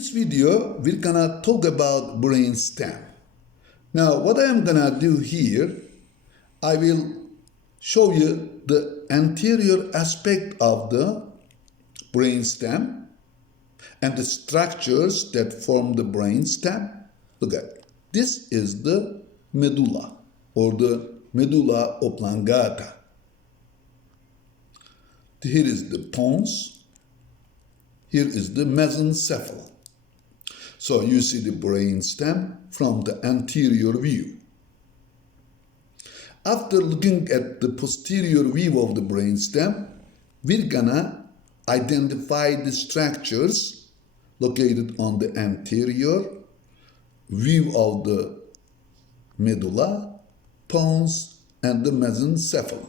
In this video, we're gonna talk about brainstem. Now, what I am gonna do here, I will show you the anterior aspect of the brainstem and the structures that form the brainstem. Look at this is the medulla or the medulla oblongata. Here is the pons. Here is the mesencephalon. So you see the brainstem from the anterior view. After looking at the posterior view of the brainstem, we're gonna identify the structures located on the anterior view of the medulla, pons, and the mesencephalon.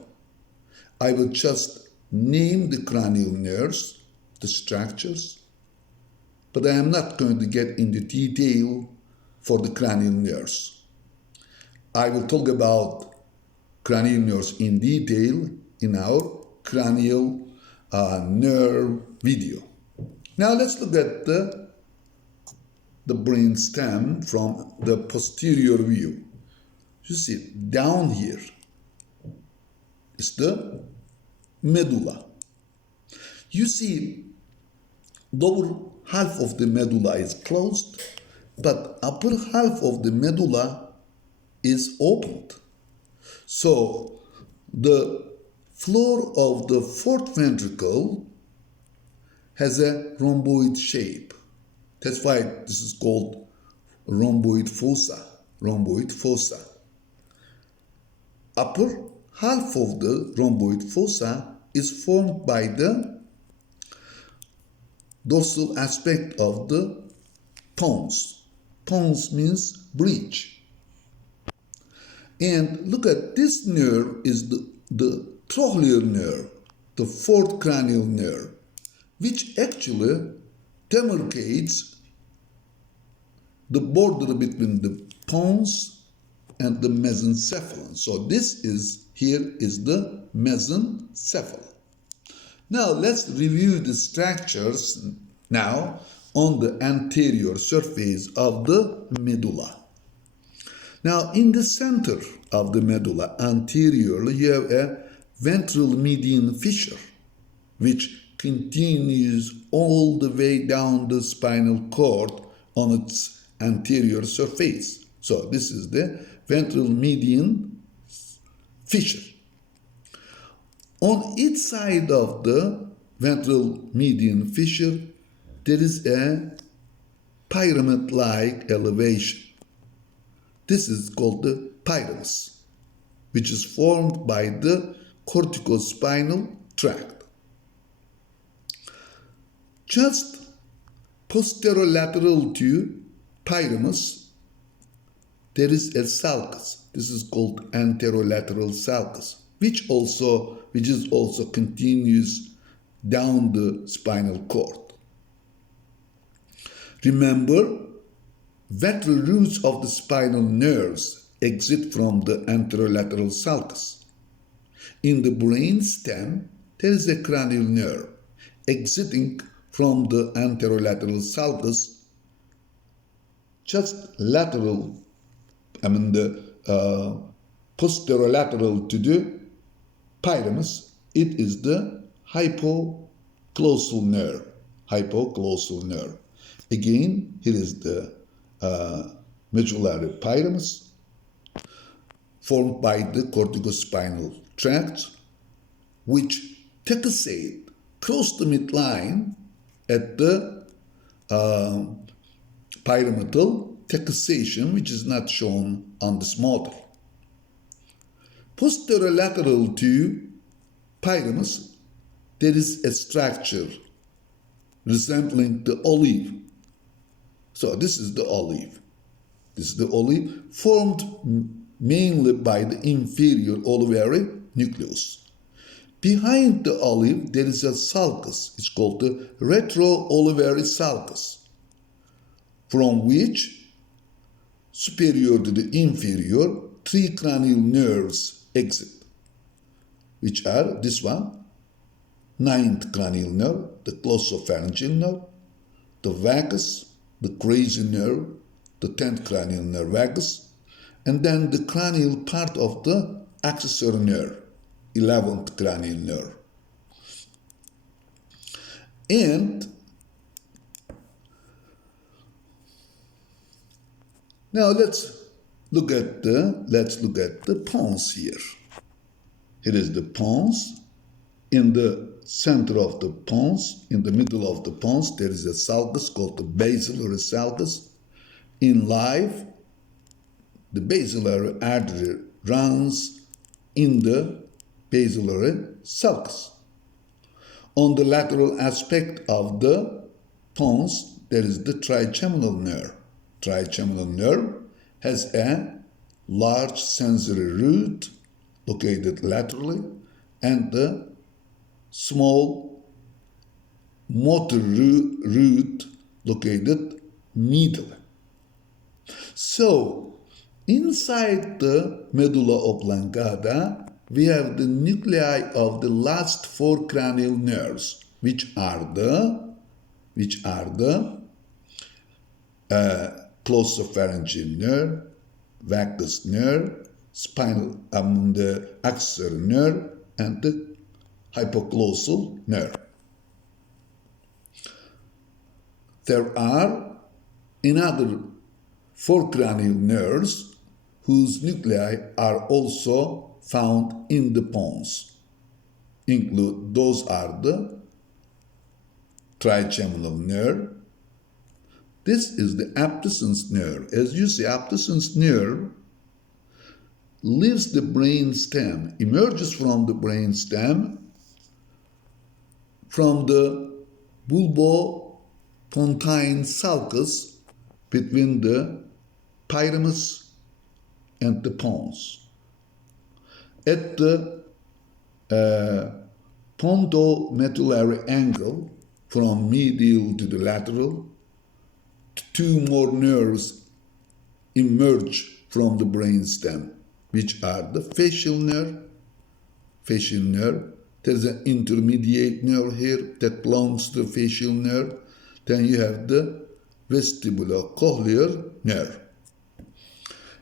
I will just name the cranial nerves, the structures, but I am not going to get into detail for the cranial nerves. I will talk about cranial nerves in detail in our cranial nerve video. Now let's look at the brainstem from the posterior view. You see, down here is the medulla. You see, lower half of the medulla is closed, but upper half of the medulla is opened. So the floor of the fourth ventricle has a rhomboid shape. That's why this is called rhomboid fossa. Rhomboid fossa. Upper half of the rhomboid fossa is formed by the dorsal aspect of the pons. Pons means breech. And look at this nerve is the trochlear nerve, the fourth cranial nerve, which actually demarcates the border between the pons and the mesencephalon. So this is, here is the mesencephalon. Now let's review the structures now on the anterior surface of the medulla. Now in the center of the medulla anteriorly you have a ventral median fissure which continues all the way down the spinal cord on its anterior surface. So this is the ventral median fissure. On each side of the ventral median fissure, there is a pyramid-like elevation. This is called the pyramus, which is formed by the corticospinal tract. Just posterolateral to pyramus, there is a sulcus. This is called anterolateral sulcus, which is also continues down the spinal cord. Remember, ventral roots of the spinal nerves exit from the anterolateral sulcus. In the brainstem, there is a cranial nerve exiting from the anterolateral sulcus, just lateral, posterolateral to the pyramus. It is the hypoglossal nerve. Hypoglossal nerve. Again, here is the medullary pyramus formed by the corticospinal tract, which decussate cross the midline at the pyramidal decussation, which is not shown on this model. Posterolateral to pyramus, there is a structure resembling the olive. So this is the olive. This is the olive formed mainly by the inferior olivary nucleus. Behind the olive, there is a sulcus. It's called the retroolivary sulcus, from which, superior to the inferior, three cranial nerves exit, which are this one, ninth cranial nerve, the glossopharyngeal nerve, the vagus, the crazy nerve, the 10th cranial nerve vagus, and then the cranial part of the accessory nerve, 11th cranial nerve. And now let's look at the pons here. Here is the pons. In the center of the pons, in the middle of the pons, there is a sulcus called the basilar sulcus. In life, the basilar artery runs in the basilar sulcus. On the lateral aspect of the pons, there is the trigeminal nerve. Trigeminal nerve has a large sensory root located laterally and the small motor root located medially. So, inside the medulla oblongata, we have the nuclei of the last 4 cranial nerves, which are the glossopharyngeal nerve, vagus nerve, the accessory nerve, and the hypoglossal nerve. There are another 4 cranial nerves whose nuclei are also found in the pons. Those are the trigeminal nerve. This is the abducens nerve. As you see, abducens nerve leaves the brainstem, emerges from the brainstem, from the bulbopontine sulcus between the pyramus and the pons. At the pontomedullary angle, from medial to the lateral, 2 more nerves emerge from the brainstem, which are the facial nerve. Facial nerve. There's an intermediate nerve here that belongs to the facial nerve. Then you have the vestibulocochlear nerve.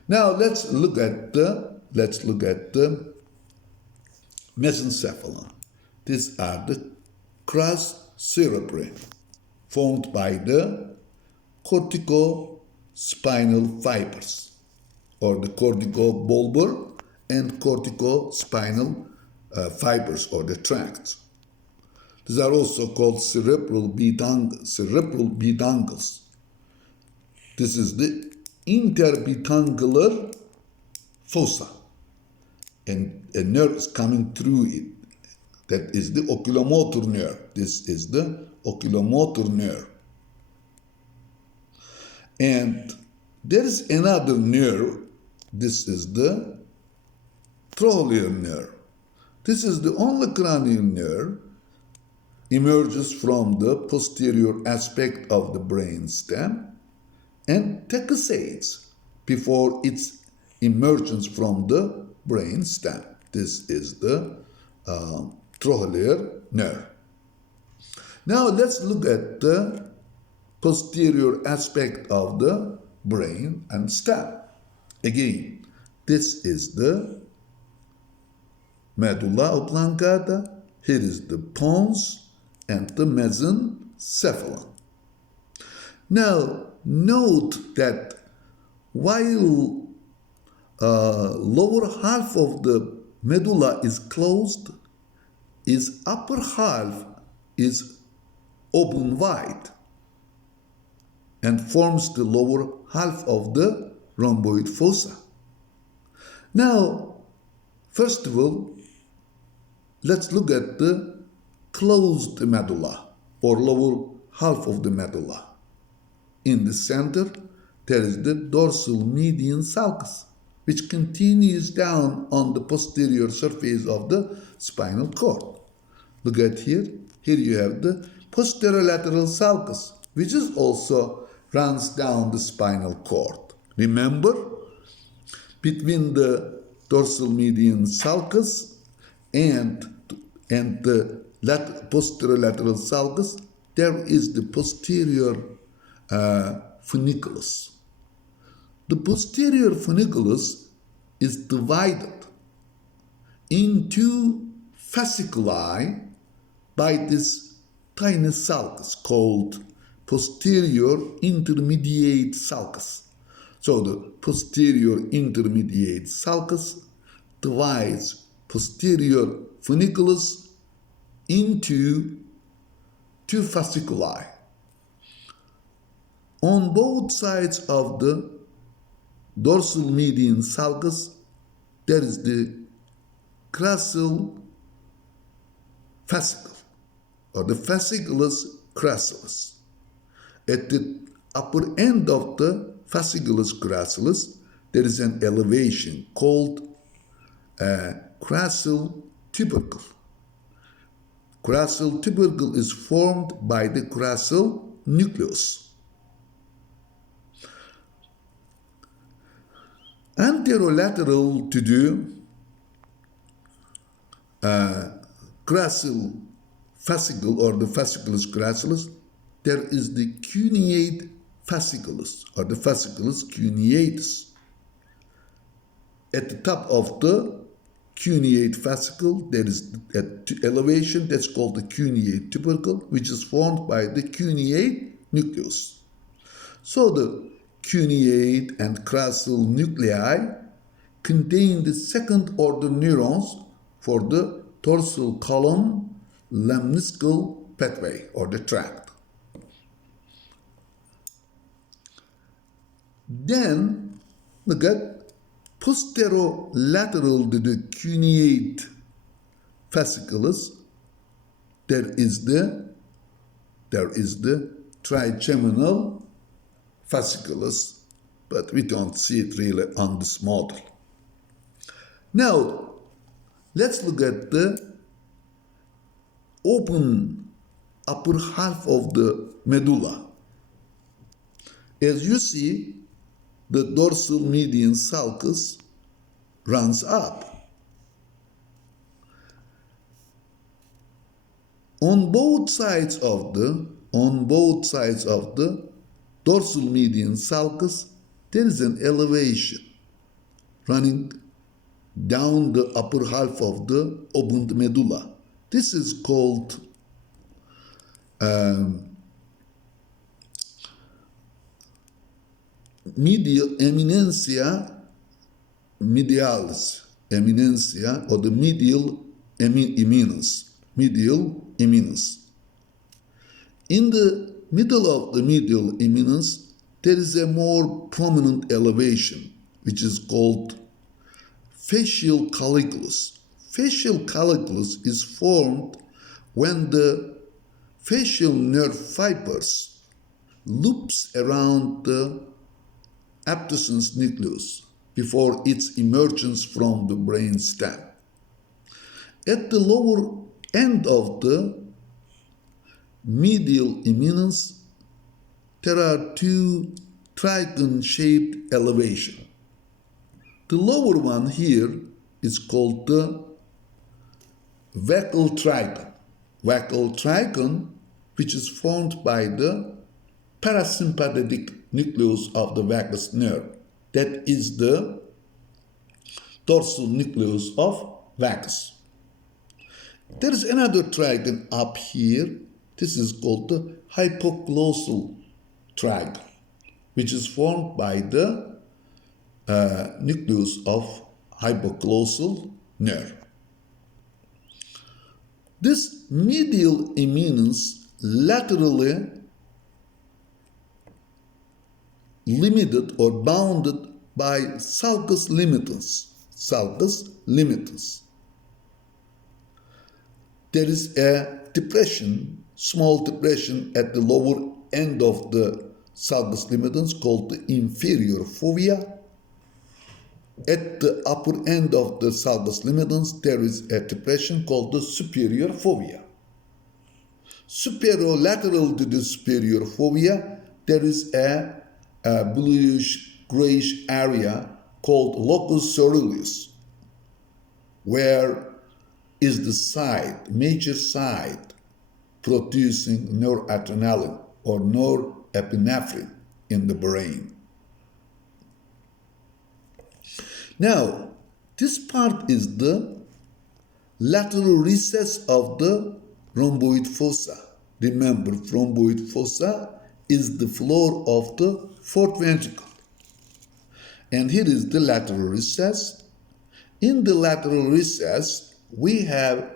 Now let's look at the mesencephalon. These are the crus cerebri formed by the corticospinal fibers, or the corticobulbar and corticospinal fibers, or the tracts. These are also called cerebral peduncles. This is the interpetuncular fossa, and a nerve is coming through it. That is the oculomotor nerve. This is the oculomotor nerve. And there is another nerve. This is the trochlear nerve. This is the only cranial nerve, emerges from the posterior aspect of the brainstem and decussates before its emergence from the brainstem. This is the trochlear nerve. Now let's look at the posterior aspect of the brain and stem. Again, this is the medulla oblongata. Here is the pons and the mesencephalon. Now, note that while lower half of the medulla is closed, its upper half is open wide and forms the lower half of the rhomboid fossa. Now, first of all, let's look at the closed medulla, or lower half of the medulla. In the center, there is the dorsal median sulcus, which continues down on the posterior surface of the spinal cord. Look at here. Here you have the posterolateral sulcus, which is also runs down the spinal cord. Remember, between the dorsal median sulcus and the posterolateral sulcus, there is the posterior funiculus. The posterior funiculus is divided into fasciculi by this tiny sulcus called posterior intermediate sulcus. So the posterior intermediate sulcus divides posterior funiculus into two fasciculi. On both sides of the dorsal median sulcus, there is the crassal fascicle, or the fasciculus crassus. At the upper end of the fasciculus crassus, there is an elevation called crassal tubercle. Crassal tubercle is formed by the crassal nucleus. Anterolateral to the crassal fascicle or the fasciculus crassus, there is the cuneate fasciculus or the fasciculus cuneatus. At the top of the cuneate fascicle, there is an elevation that's called the cuneate tubercle, which is formed by the cuneate nucleus. So the cuneate and crassal nuclei contain the second order neurons for the dorsal column lemniscal pathway or the tract. Then look at posterolateral to the cuneate fasciculus. There is the trigeminal fasciculus, but we don't see it really on this model. Now, let's look at the open upper half of the medulla. As you see, the dorsal median sulcus runs up. On both sides of the dorsal median sulcus, there is an elevation running down the upper half of the opened medulla. This is called medial eminentia medialis, eminentia, or the medial eminence, medial eminence. In the middle of the medial eminence, there is a more prominent elevation, which is called facial colliculus. Facial colliculus is formed when the facial nerve fibers loops around the abducens nucleus before its emergence from the brainstem. At the lower end of the medial eminence, there are two trigon-shaped elevations. The lower one here is called the vagal trigon. Vagal trigon, which is formed by the parasympathetic nucleus of the vagus nerve. That is the dorsal nucleus of vagus. There is another trigon up here. This is called the hypoglossal trigon, which is formed by the nucleus of hypoglossal nerve. This medial eminence laterally limited or bounded by sulcus limitans. Sulcus limitans. There is a depression, small depression at the lower end of the sulcus limitans called the inferior fovea. At the upper end of the sulcus limitans, there is a depression called the superior fovea. Superolateral to the superior fovea, there is a bluish-grayish area called locus coeruleus, where is the side, major side, producing noradrenaline or norepinephrine. in the brain. Now, this part is the lateral recess of the rhomboid fossa. Remember, rhomboid fossa is the floor of the fourth ventricle. And here is the lateral recess. In the lateral recess, we have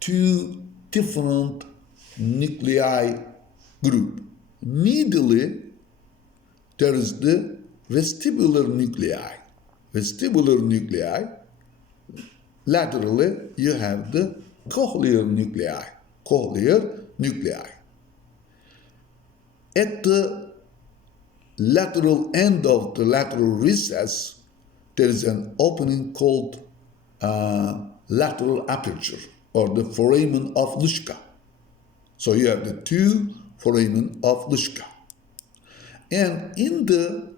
two different nuclei group. Medially, there is the vestibular nuclei. Vestibular nuclei. Laterally, you have the cochlear nuclei. Cochlear nuclei. At the lateral end of the lateral recess, there is an opening called lateral aperture, or the foramen of Luschka. So you have the two foramen of Luschka. And in the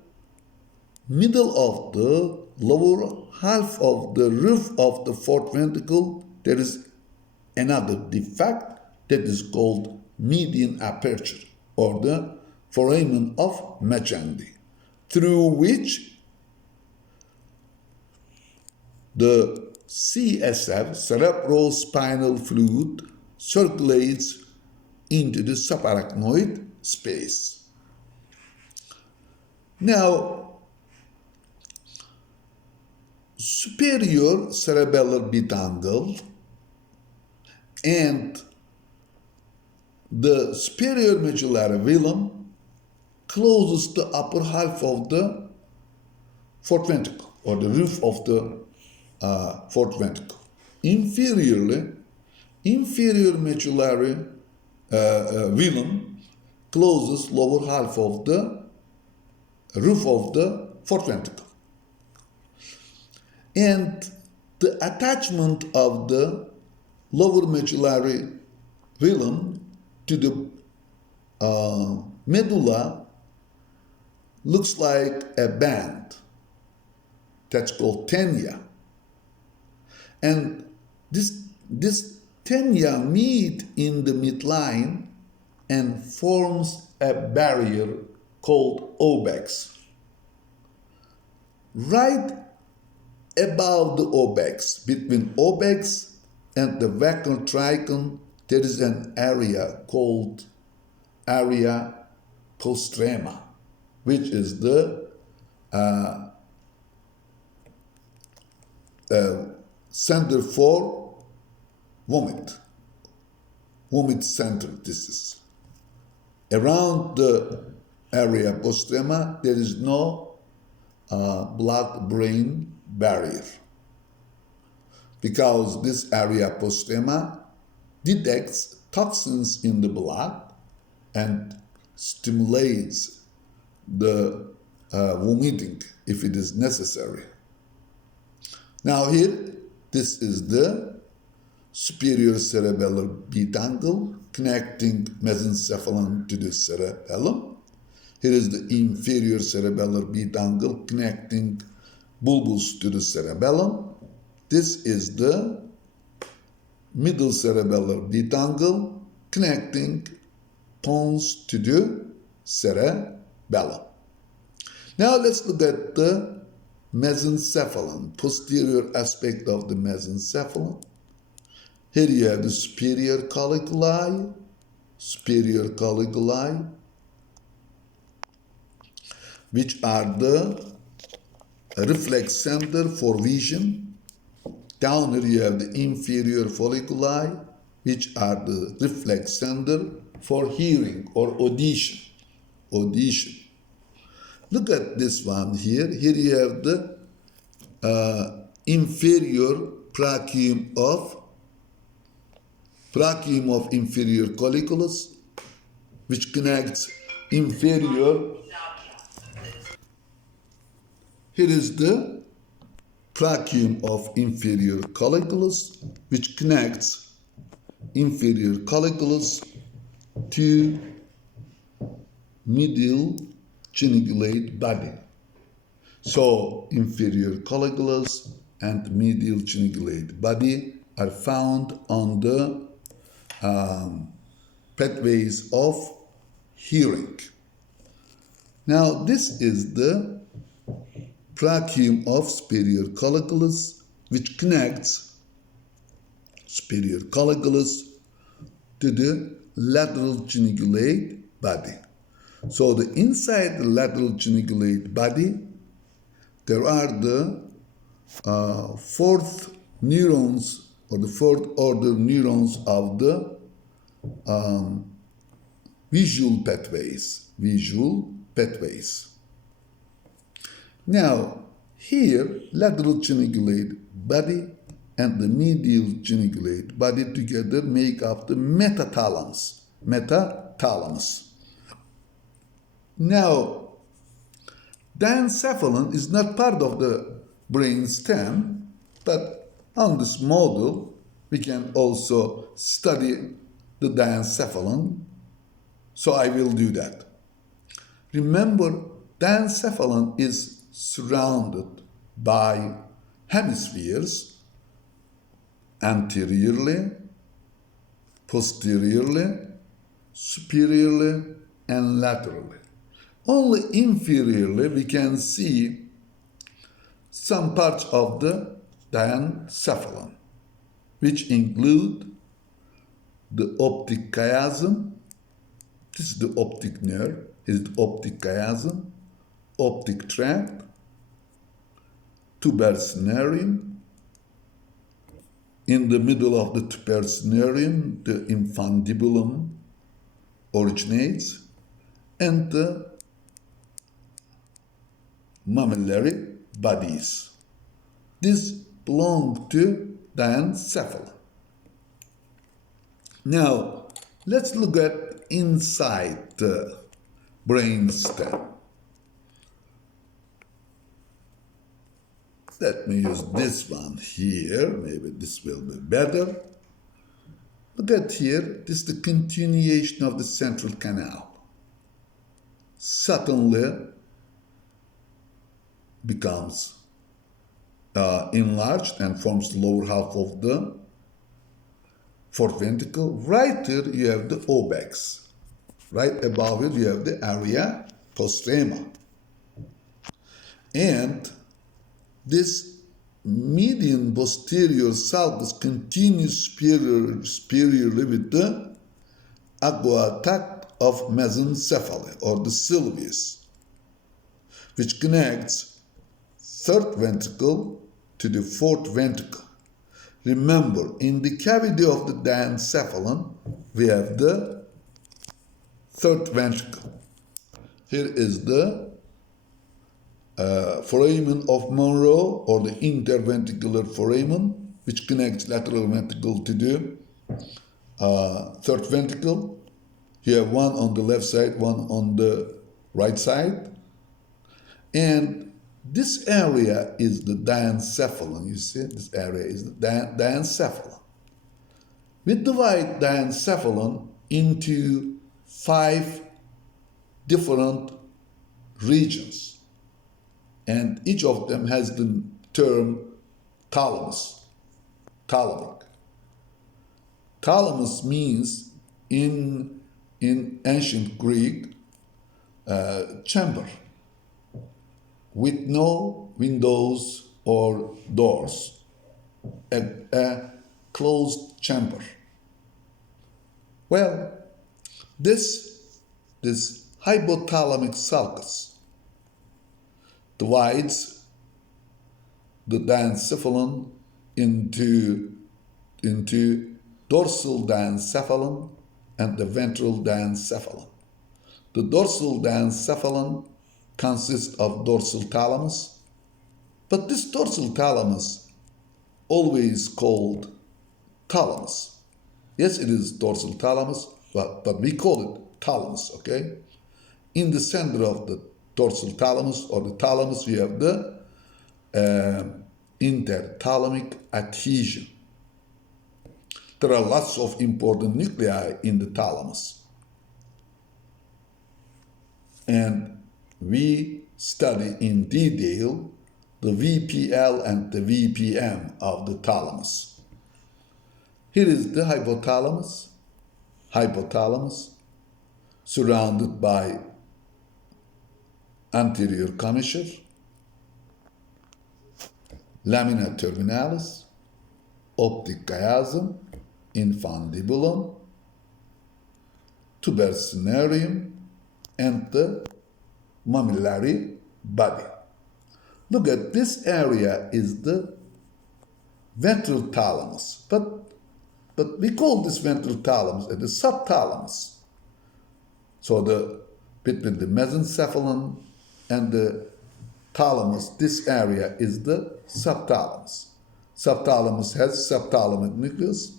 middle of the lower half of the roof of the fourth ventricle, there is another defect that is called median aperture, or the foramen of Magendie, through which the CSF, cerebrospinal fluid, circulates into the subarachnoid space. Now, superior cerebellar bitangle and the superior medullary velum closes the upper half of the fourth ventricle, or the roof of the fourth ventricle. Inferiorly, inferior medullary velum closes lower half of the roof of the fourth ventricle. And the attachment of the lower medullary velum to the medulla looks like a band. That's called tenia. And this tenia meet in the midline and forms a barrier called obex. Right above the obex, between obex and the vagal trachea, there is an area called area postrema, which is the center for vomit center. This is around the area postrema. There is no blood-brain barrier, because this area postrema detects toxins in the blood and stimulates the vomiting if it is necessary. Now here, this is the superior cerebellar bitangle connecting mesencephalon to the cerebellum. Here is the inferior cerebellar bitangle connecting bulbus to the cerebellum. This is the middle cerebellar bitangle connecting pons to the cerebellum. Now let's look at the mesencephalon, posterior aspect of the mesencephalon. Here you have the superior colliculi, which are the reflex center for vision. Down here you have the inferior folliculi, which are the reflex center for hearing or audition. Look at this one here. Here you have the inferior brachium of inferior colliculus, which connects inferior. Here is the brachium of inferior colliculus, which connects inferior colliculus to medial cingulate body. So inferior colliculus and medial cingulate body are found on the pathways of hearing. Now this is the brachium of superior colliculus, which connects superior colliculus to the lateral geniculate body. So the inside the lateral geniculate body, there are the fourth neurons or the fourth order neurons of the visual pathways. Visual pathways. Now, here, lateral geniculate body and the medial geniculate body together make up the metathalamus. Metathalamus. Now, diencephalon is not part of the brainstem, but on this model, we can also study the diencephalon. So I will do that. Remember, diencephalon is surrounded by hemispheres anteriorly, posteriorly, superiorly, and laterally. Only inferiorly we can see some parts of the diencephalon, which include the optic chiasm. This is the optic nerve. Is the optic chiasm, optic tract, tubercinarium. In the middle of the tubercinarium, the infundibulum originates, and the mammillary bodies. These belong to diencephalon. Now, let's look at inside the brainstem. Let me use this one here. Maybe this will be better. Look at here. This is the continuation of the central canal. Suddenly becomes enlarged and forms the lower half of the fourth ventricle. Right here you have the obex. Right above it you have the area postrema. And this median posterior sulcus continues superiorly with the aqueduct of mesencephaly or the sylvius, which connects third ventricle to the fourth ventricle. Remember, in the cavity of the diencephalon, we have the third ventricle. Here is the foramen of Monroe or the interventricular foramen, which connects lateral ventricle to the third ventricle. You have one on the left side, one on the right side. And this area is the diencephalon. You see, this area is the diencephalon. We divide diencephalon into 5 different regions. And each of them has the term thalamus, thalamic. Thalamus means in ancient Greek, chamber with no windows or doors, a closed chamber. Well, this hypothalamic sulcus divides the diencephalon into dorsal diencephalon and the ventral diencephalon. The dorsal diencephalon consists of dorsal thalamus, but this dorsal thalamus always called thalamus. Yes, it is dorsal thalamus, but we call it thalamus, okay? In the center of the dorsal thalamus or the thalamus, we have the interthalamic adhesion. There are lots of important nuclei in the thalamus. And we study in detail the VPL and the VPM of the thalamus. Here is the hypothalamus, surrounded by anterior commissure, lamina terminalis, optic chiasm, infundibulum, tubercinarium, and the mammillary body. Look at this area is the ventral thalamus, but we call this ventral thalamus the subthalamus. So between the mesencephalon and the thalamus, this area is the subthalamus. Subthalamus has subthalamic nucleus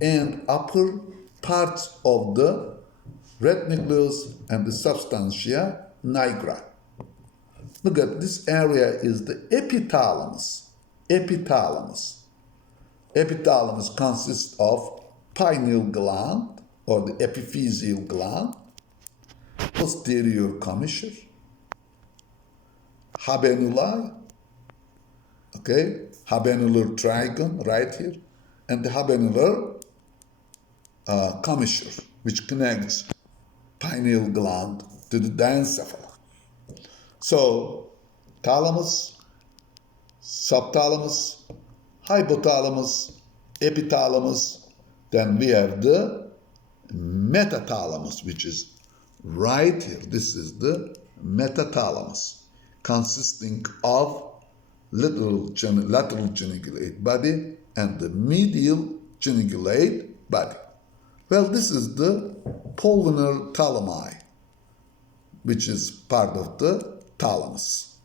and upper parts of the red nucleus and the substantia nigra. Look at this area is the epithalamus. Epithalamus. Epithalamus consists of pineal gland or the epiphyseal gland, posterior commissure, habenuli, okay, habenular trigone right here, and the habenular commissure, which connects pineal gland to the diencephalon. So, thalamus, subthalamus, hypothalamus, epithalamus, then we have the metathalamus, which is right here. This is the metathalamus, consisting of lateral geniculate body and the medial geniculate body. Well, this is the pulvinar thalami, which is part of the thalamus,